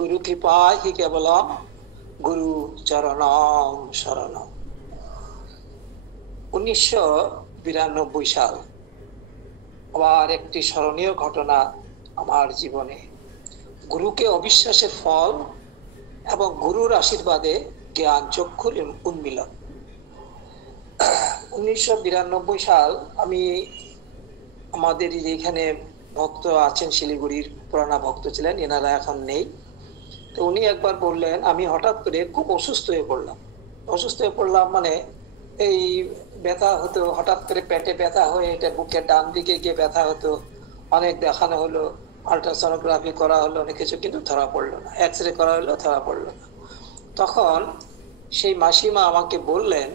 গুরু কৃপায় হি কেবলম গুরু চরণম শরণম। 1992 সাল আবার একটি স্মরণীয় ঘটনা আমার জীবনে। গুরুকে অবিশ্বাসের ফল এবং গুরুর আশীর্বাদে জ্ঞান চক্ষুর উন্মিলন। 1992 সাল আমি আমাদের এখানে ভক্ত আছেন, শিলিগুড়ির পুরানা ভক্ত ছিলেন, এনারা এখন নেই। তো উনি একবার বললেন, আমি হঠাৎ করে খুব অসুস্থ হয়ে পড়লাম। মানে এই ব্যথা হতো, হঠাৎ করে পেটে ব্যথা হয়ে এটা বুকের ডান দিকে গিয়ে ব্যথা হতো। অনেক দেখানো হলো, আল্ট্রাসোনোগ্রাফি করা হলো, অনেক কিছু, কিন্তু ধরা পড়লো না। এক্স রে করা হলো, ধরা পড়লো না। তখন সেই মাসিমা আমাকে বললেন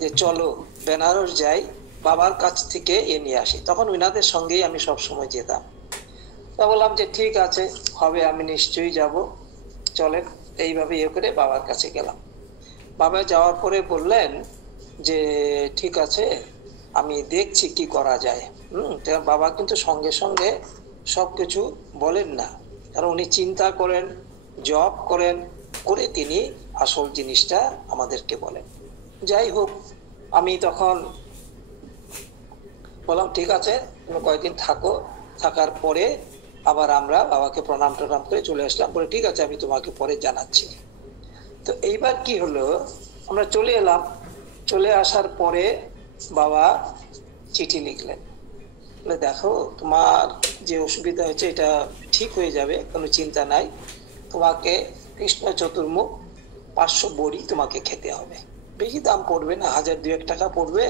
যে চলো বেনারস যাই, বাবার কাছ থেকে এ নিয়ে আসি। তখন ওনাদের সঙ্গেই আমি সবসময় যেতাম। তা বললাম যে ঠিক আছে, হবে, আমি নিশ্চয়ই যাব, চলেন। এইভাবে করে বাবার কাছে গেলাম। বাবা যাওয়ার পরে বললেন যে ঠিক আছে, আমি দেখছি কি করা যায়। বাবা কিন্তু সঙ্গে সঙ্গে সবকিছু বলেন না, কারণ উনি চিন্তা করেন, জব করেন, করে তিনি আসল জিনিসটা আমাদেরকে বলেন। যাই হোক, আমি তখন বললাম ঠিক আছে, তুমি কয়েকদিন থাকো। থাকার পরে আবার আমরা বাবাকে প্রণাম টনাম করে চলে আসলাম। বলে ঠিক আছে, আমি তোমাকে পরে জানাচ্ছি। তো এইবার কি হলো, আমরা চলে এলাম। চলে আসার পরে বাবা চিঠি লিখলেন, বলে দেখো তোমার যে অসুবিধা হয়েছে এটা ঠিক হয়ে যাবে, কোনো চিন্তা নাই। তোমাকে কৃষ্ণ চতুর্মুখ 500 বড়ি তোমাকে খেতে হবে। বেশি দাম পড়বে না, 1000-2000 টাকা পড়বে,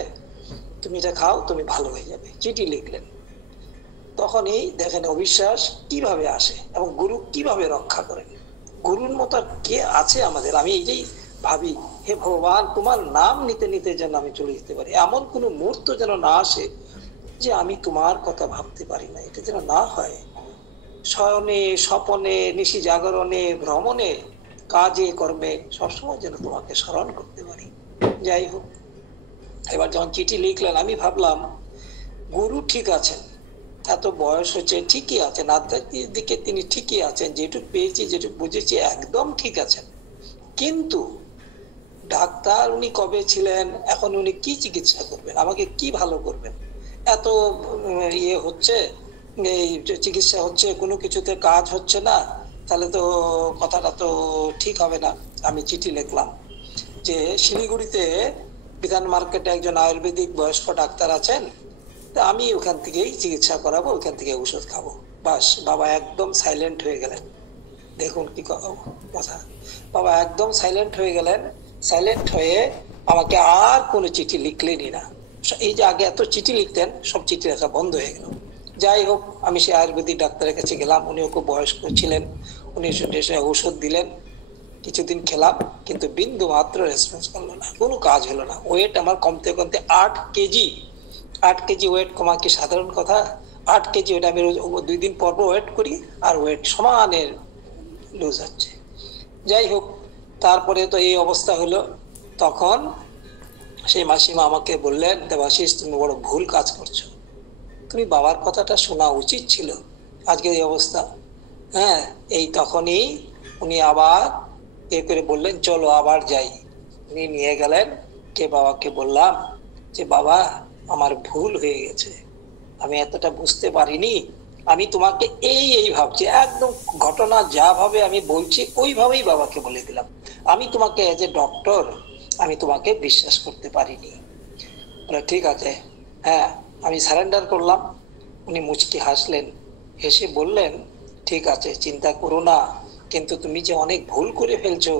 তুমি এটা খাও, তুমি ভালো হয়ে যাবে। চিঠি লিখলেন। তখনই দেখেন অবিশ্বাস কিভাবে আসে এবং গুরু কিভাবে রক্ষা করেন। গুরুর মতো কে আছে আমাদের? আমি এইটাই ভাবি, হে ভগবান, তোমার নাম নিতে নিতে যেন আমি চলে যেতে পারি। এমন কোনো মুহূর্ত যেন না আসে যে আমি তোমার কথা ভাবতে পারি না, এটা যেন না হয়। শয়নে, স্বপনে, নিশি জাগরণে, ভ্রমণে, কাজে কর্মে সবসময় যেন তোমাকে স্মরণ করতে পারি। যাই হোক, এবার যখন চিঠি লিখলেন, আমি ভাবলাম গুরু ঠিক আছেন, এত বয়স হচ্ছে, ঠিকই আছেন, আধ্যাত্মিক দিকে তিনি ঠিকই আছেন, যেটুকু পেয়েছি, যেটুকু বুঝেছি, একদম ঠিক আছেন। কিন্তু ডাক্তার উনি কবে ছিলেন, এখন উনি কি চিকিৎসা করবেন, আমাকে কি ভালো করবেন? এত ইয়ে হচ্ছে, এই চিকিৎসা হচ্ছে, কোনো কিছুতে কাজ হচ্ছে না, তাহলে তো কথাটা তো ঠিক হবে না। আমি চিঠি লিখলাম যে শিলিগুড়িতে বিধান মার্কেটে একজন আয়ুর্বেদিক বয়স্ক ডাক্তার আছেন, আমি ওখান থেকেই চিকিৎসা করাবো, ওখান থেকে ওষুধ খাবো। বাস, বাবা একদম সাইলেন্ট হয়ে গেলেন। দেখুন কি কথা, বাবা একদম সাইলেন্ট হয়ে গেলেন। সাইলেন্ট হয়ে আমাকে আর কোনো চিঠি লিখলেনই না। এই যে আগে এত চিঠি লিখতেন, সব চিঠি লেখা বন্ধ হয়ে গেল। যাই হোক, আমি সেই আয়ুর্বেদিক ডাক্তারের কাছে গেলাম। উনিও খুব বয়স্ক ছিলেন। উনি ওষুধ দিলেন, কিছুদিন খেলাম, কিন্তু বিন্দু মাত্র রেসপন্স করলো না, কোনো কাজ হলো না। ওয়েট আমার কমতে কমতে 8 কেজি ওয়েট কমা কি সাধারণ কথা? 8 কেজি ওয়েট আমি 2 দিন পর ওয়েট করি, আর ওয়েট সমানে লুজ হচ্ছে। যাই হোক, তারপরে তো এই অবস্থা হলো। তখন সেই মাসিমা আমাকে বললেন, দেবাশিস, তুমি বড় ভুল কাজ করছো, তুমি বাবার কথাটা শোনা উচিত ছিল, আজকে এই অবস্থা। হ্যাঁ, এই তখনই উনি আবার এ করে বললেন, চলো আবার যাই। উনি নিয়ে গেলেন। বাবাকে বললাম যে বাবা, আমার ভুল হয়ে গেছে, আমি এতটা বুঝতে পারিনি, আমি তোমাকে এই ভাবছি, একদম ঘটনা যা ভাবে আমি বলছি ওইভাবেই বাবাকে বলে দিলাম। আমি তোমাকে এজ এ ডক্টর আমি তোমাকে বিশ্বাস করতে পারিনি। ঠিক আছে, হ্যাঁ, আমি সারেন্ডার করলাম। উনি মুচকি হাসলেন, হেসে বললেন, ঠিক আছে, চিন্তা করো না, কিন্তু তুমি যে অনেক ভুল করে ফেলছো,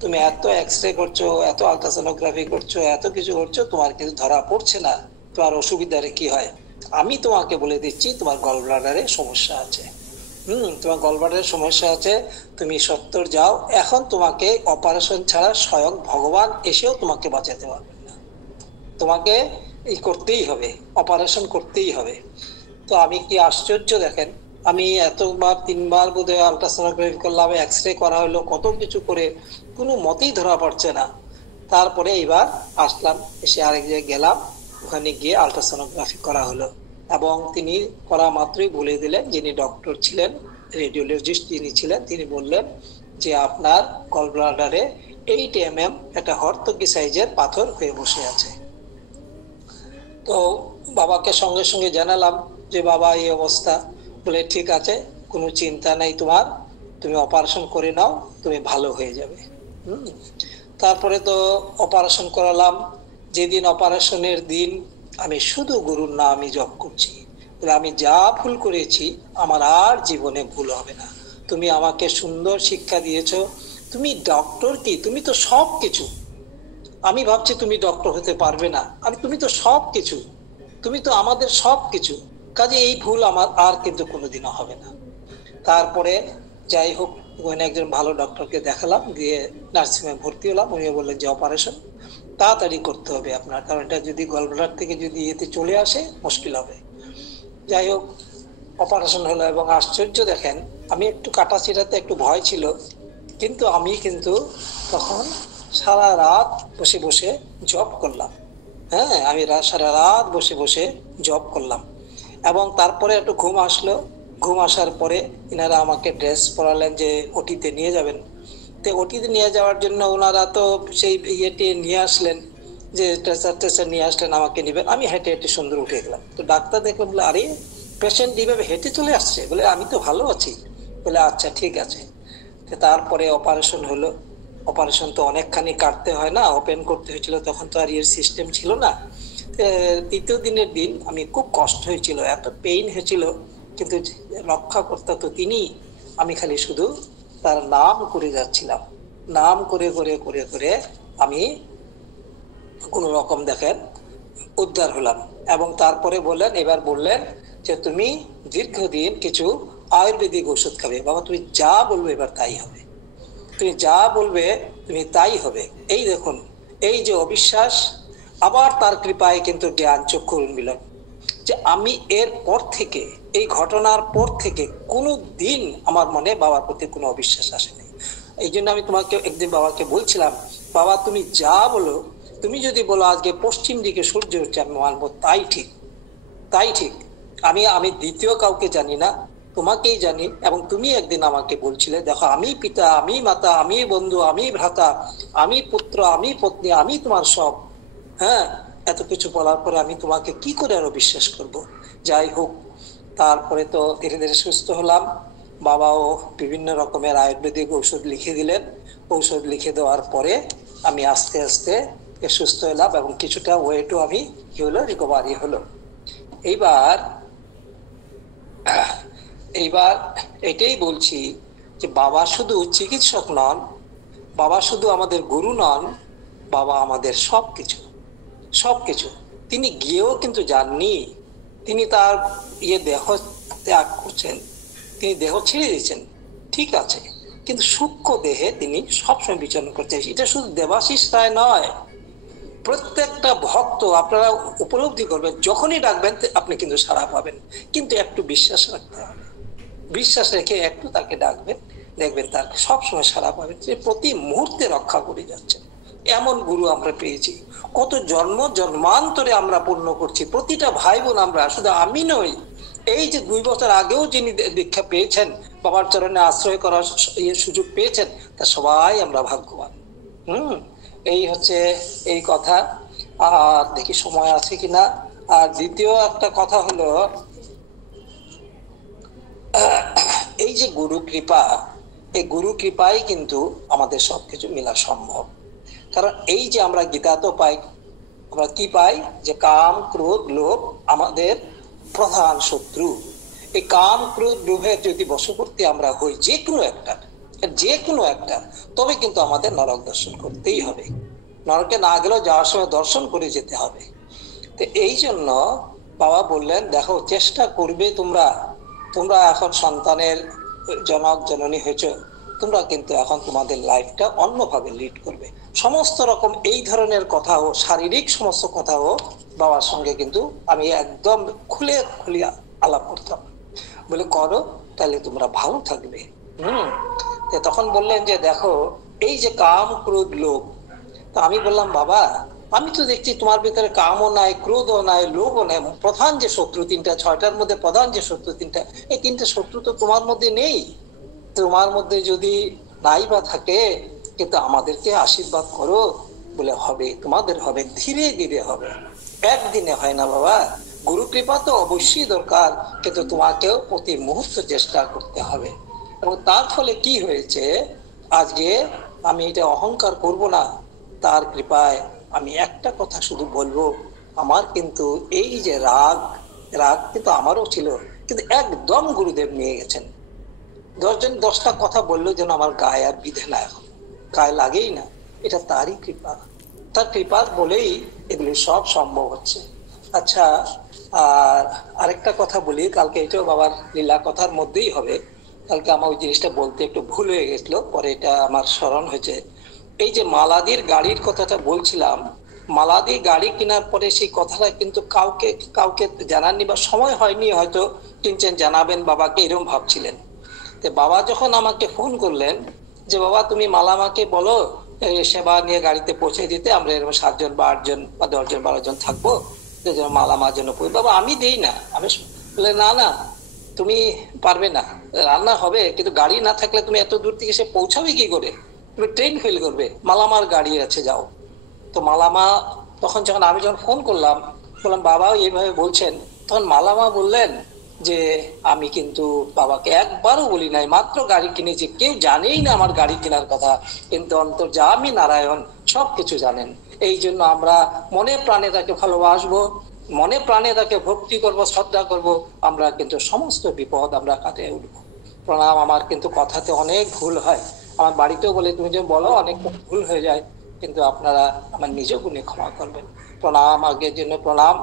তুমি এত এক্স রে করছো, এত আলট্রাসোনোগ্রাফি করছো, এত কিছু করছো, তোমার কিন্তু ধরা পড়ছে না। তোমার অসুবিধারে কি হয়? আমি তোমাকে বলে দিচ্ছি, তোমার গল ব্লাডারে সমস্যা আছে। তোমার গল ব্লাডারে সমস্যা আছে, তুমি 70 যাও। এখন তোমাকে অপারেশন ছাড়া স্বয়ং ভগবান এসেও তোমাকে বাঁচাতে পারবেন না, তোমাকে এই করতেই হবে, অপারেশন করতেই হবে। তো আমি কি আশ্চর্য দেখেন, আমি এতবার 3বার বোধহয় আলট্রাসোনোগ্রাফি করলাম, এক্স রে করা হলো, কত কিছু করে কোনো মতেই ধরা পড়ছে না। তারপরে এবার আসলাম, এসে আরেক জায়গায় গেলাম, ওখানে গিয়ে আলট্রাসোনোগ্রাফি করা হলো। এবং তিনি করা মাত্রই বলে দিলেন, যিনি ডক্টর ছিলেন, রেডিওলজিস্ট যিনি ছিলেন, তিনি বললেন যে আপনার গল ব্লাডারে 8 mm একটা হর্তকি সাইজের পাথর হয়ে বসে আছে। তো বাবাকে সঙ্গে সঙ্গে জানালাম যে বাবা এই অবস্থা। বলে ঠিক আছে, কোনো চিন্তা নেই তোমার, তুমি অপারেশন করে নাও, তুমি ভালো হয়ে যাবে। তারপরে তো অপারেশন করালাম। যেদিন অপারেশনের দিন আমি শুধু গুরুর নামই জপ করছি, আমি যা ভুল করেছি আমার আর জীবনে ভুল হবে না। তুমি আমাকে সুন্দর শিক্ষা দিয়েছো। তুমি ডক্টর কি, তুমি তো সব কিছু। আমি ভাবছি তুমি ডক্টর হতে পারবে না, তুমি তো সব কিছু, তুমি তো আমাদের সব কিছু। কাজে এই ভুল আমার আর কিন্তু কোনোদিনও হবে না। তারপরে যাই হোক, ওখানে একজন ভালো ডক্টরকে দেখালাম, দিয়ে নার্সিংহোমে ভর্তি হলাম। উনি বললেন যে অপারেশন তাড়াতাড়ি করতে হবে আপনার, কারণ এটা যদি গলব্লাডার থেকে যদি এতে চলে আসে মুশকিল হবে। যাই হোক, অপারেশন হলো এবং আশ্চর্য দেখেন, আমি একটু কাটা ছিঁড়াতে একটু ভয় ছিল, কিন্তু আমি কিন্তু তখন সারা রাত বসে বসে জব করলাম। হ্যাঁ, আমি সারা রাত বসে বসে জব করলাম। এবং তারপরে একটু ঘুম আসলো। ঘুম আসার পরে এনারা আমাকে ড্রেস পরালেন যে ওটিতে নিয়ে যাবেন। তো ওটিতে নিয়ে যাওয়ার জন্য ওনারা তো সেই ইয়েটি নিয়ে আসলেন, যে ট্রেসার নিয়ে আসলেন, আমাকে নিবেন। আমি হেঁটে হেঁটে সুন্দর উঠে গেলাম। তো ডাক্তার দেখলাম, বলে আরে পেশেন্ট এইভাবে হেঁটে চলে আসছে? বলে আমি তো ভালো আছি। বলে আচ্ছা ঠিক আছে। তারপরে অপারেশন হলো। অপারেশন তো অনেকখানি কাটতে হয় না, ওপেন করতে হয়েছিল, তখন তো আর এর সিস্টেম ছিল না। তৃতীয় দিনের দিন আমি খুব কষ্ট হয়েছিল, এত পেইন হয়েছিল, কিন্তু রক্ষাকর্তা তো তিনি। আমি খালি শুধু তার নাম করে যাচ্ছিলাম, নাম করে করে করে করে আমি কোন রকম দেখেন উদ্ধার হলাম। এবং তারপরে এবার বললেন যে তুমি দীর্ঘদিন কিছু আয়ুর্বেদিক ওষুধ খাবে। বাবা তুমি যা বলবে এবার তাই হবে, তুমি যা বলবে তুমি তাই হবে। এই দেখুন, এই যে অবিশ্বাস, আবার তার কৃপায় কিন্তু জ্ঞান চক্ষু উন্মিলন। যে আমি এর পর থেকে, এই ঘটনার পর থেকে কোনো দিন আমার মনে বাবার প্রতি কোনো অবিশ্বাস আসেনি। এই জন্য আমি তোমাকে একদিন বাবাকে বলছিলাম, বাবা তুমি যা বলো, তুমি যদি বলো আজকে পশ্চিম দিকে সূর্য উঠছে, আমি মানবো তাই ঠিক, তাই ঠিক। আমি দ্বিতীয় কাউকে জানি না, তোমাকেই জানি। এবং তুমি একদিন আমাকে বলছিলে, দেখো আমি পিতা, আমি মাতা, আমি বন্ধু, আমি ভ্রাতা, আমি পুত্র, আমি পত্নী, আমি তোমার সব। হ্যাঁ, এত কিছু বলার পরে আমি তোমাকে কি করে আরো বিশ্বাস করব? যাই হোক, তারপরে তো ধীরে ধীরে সুস্থ হলাম। বাবাও বিভিন্ন রকমের আয়ুর্বেদিক ঔষধ লিখে দিলেন। ঔষধ লিখে দেওয়ার পরে আমি আস্তে আস্তে সুস্থ হলাম এবং কিছুটা ওয়েটও আমি কি হলো, রিকভারি হলো। এইবার এটাই বলছি যে বাবা শুধু চিকিৎসক নন, বাবা শুধু আমাদের গুরু নন, বাবা আমাদের সবকিছু, সবকিছু। তিনি গিয়েও কিন্তু যাননি, তিনি তার দেহ ত্যাগ করছেন, তিনি দেহ ছেড়ে দিয়েছেন, ঠিক আছে, কিন্তু সূক্ষ্ম দেহে তিনি সবসময় বিচরণ করছেন। এটা শুধু দেবাশিস রায় নয়, প্রত্যেকটা ভক্ত আপনারা উপলব্ধি করবেন, যখনই ডাকবেন আপনি কিন্তু সাড়া পাবেন, কিন্তু একটু বিশ্বাস রাখতে হবে। বিশ্বাস রেখে একটু তাকে ডাকবেন, দেখবেন তার সবসময় সাড়া পাবেন, যে প্রতি মুহূর্তে রক্ষা করে যাচ্ছেন। এমন গুরু আমরা পেয়েছি, কত জন্ম জন্মান্তরে আমরা পূর্ণ করছি। প্রতিটা ভাই বোন আমরা, শুধু আমি নই, এই যে 2 বছর আগেও যিনি দীক্ষা পেয়েছেন, বাবার চরণে আশ্রয় করার সুযোগ পেয়েছেন, তা সবাই আমরা ভাগ্যবান। এই হচ্ছে এই কথা। আর দেখি সময় আছে কিনা। আর দ্বিতীয় একটা কথা হলো, এই যে গুরু কৃপা, এই গুরু কৃপাই কিন্তু আমাদের সবকিছু মেলা সম্ভব। কারণ এই যে আমরা গীতা তো পাই, আমরা কি পাই, যে কাম ক্রোধ লোভ আমাদের প্রধান শত্রু। এই কাম ক্রোধ লোভের যদি বশবর্তী আমরা হই, যে কোনো একটা, তবে কিন্তু আমাদের নরক দর্শন করতেই হবে। নরকে না গেলেও যাওয়ার সময় দর্শন করে যেতে হবে। তো এই জন্য বাবা বললেন, দেখো চেষ্টা করবে তোমরা এখন সন্তানের জনক জননী হয়েছ, তোমরা কিন্তু এখন তোমাদের লাইফটা অন্যভাবে লিড করবে। সমস্ত রকম এই ধরনের কথাও, শারীরিক সমস্ত কথাও বাবার সঙ্গে কিন্তু আমি একদম খুলে আলাপ করতাম। বলে করো, তাহলে তোমরা ভালো থাকবে। তখন বললেন যে দেখো এই যে কাম ক্রোধ লোভ, তো আমি বললাম বাবা আমি তো দেখছি তোমার ভিতরে কামও নাই, ক্রোধও নাই, লোভও নাই। প্রধান যে শত্রু তিনটা, ছয়টার মধ্যে প্রধান যে শত্রু তিনটা, এই তিনটা শত্রু তো তোমার মধ্যে নেই। তোমার মধ্যে যদি নাই বা থাকে, কিন্তু আমাদেরকে আশীর্বাদ করো বলে হবে, তোমাদের হবে, ধীরে ধীরে হবে, একদিনে হয় না বাবা। গুরু কৃপা তো অবশ্যই দরকার, কিন্তু তোমাকেও প্রতি মুহূর্ত চেষ্টা করতে হবে। এবং তার ফলে কি হয়েছে, আজকে আমি এটা অহংকার করব না, তার কৃপায় আমি একটা কথা শুধু বলবো, আমার কিন্তু এই যে রাগ, রাগ কিন্তু আমারও ছিল, কিন্তু একদম গুরুদেব নিয়ে গেছেন। 10 জন 10টা কথা বললো যেন আমার গায়ে আর বিধে না, এখন গায়ে লাগেই না। এটা তারই কৃপা, তার কৃপা বলেই এগুলি সব সম্ভব হচ্ছে। আচ্ছা, আর আরেকটা কথা বলি, কালকে এটাও বাবার লীলা কথার মধ্যেই হবে। কালকে আমার ওই জিনিসটা বলতে একটু ভুল হয়ে গেছিল, পরে এটা আমার স্মরণ হয়েছে। এই যে মালাদির গাড়ির কথাটা বলছিলাম, মালাদি গাড়ি কেনার পরে সেই কথাটা কিন্তু কাউকে কাউকে জানাননি, বা সময় হয়নি, হয়তো কিনছেন জানাবেন বাবাকে, এরকম ভাবছিলেন। তো বাবা যখন আমাকে ফোন করলেন যে বাবা তুমি মালামাকে বলো সেবা নিয়ে গাড়িতে পৌঁছে দিতে, আমরা এরকম 7 জন বা 8 জন বা 10 জন 12 জন থাকবো, মালামার জন্য। বাবা আমি দেই না, আমি বলে না না তুমি পারবে না, রান্না হবে কিন্তু গাড়ি না থাকলে তুমি এত দূর থেকে সে পৌঁছাবে কি করে, তুমি ট্রেন ফেল করবে, মালামার গাড়ি আছে যাও। তো মালামা তখন আমি যখন ফোন করলাম, বললাম বাবা এইভাবে বলছেন, তখন মালামা বললেন যে আমি কিন্তু বাবাকে একবারও বলি নাই, মাত্র গাড়ি কিনেছি, কেউ জানেই না আমার গাড়ি কেনার কথা, কিন্তু অন্তর্যামী নারায়ণ সবকিছু জানেন। এই জন্য আমরা মনে প্রাণে তাকে ভালোবাসবো, মনে প্রাণে তাকে ভক্তি করব, শ্রদ্ধা করব, আমরা কিন্তু সমস্ত বিপদ আমরা কাটিয়ে উঠবো। প্রণাম। আমার কিন্তু কথাতে অনেক ভুল হয়, আমার বাড়িতেও বলে তুমি যে বলো অনেক ভুল হয়ে যায়, কিন্তু আপনারা আমার নিজ গুণে ক্ষমা করবেন। প্রণাম, আগের জন্য প্রণাম।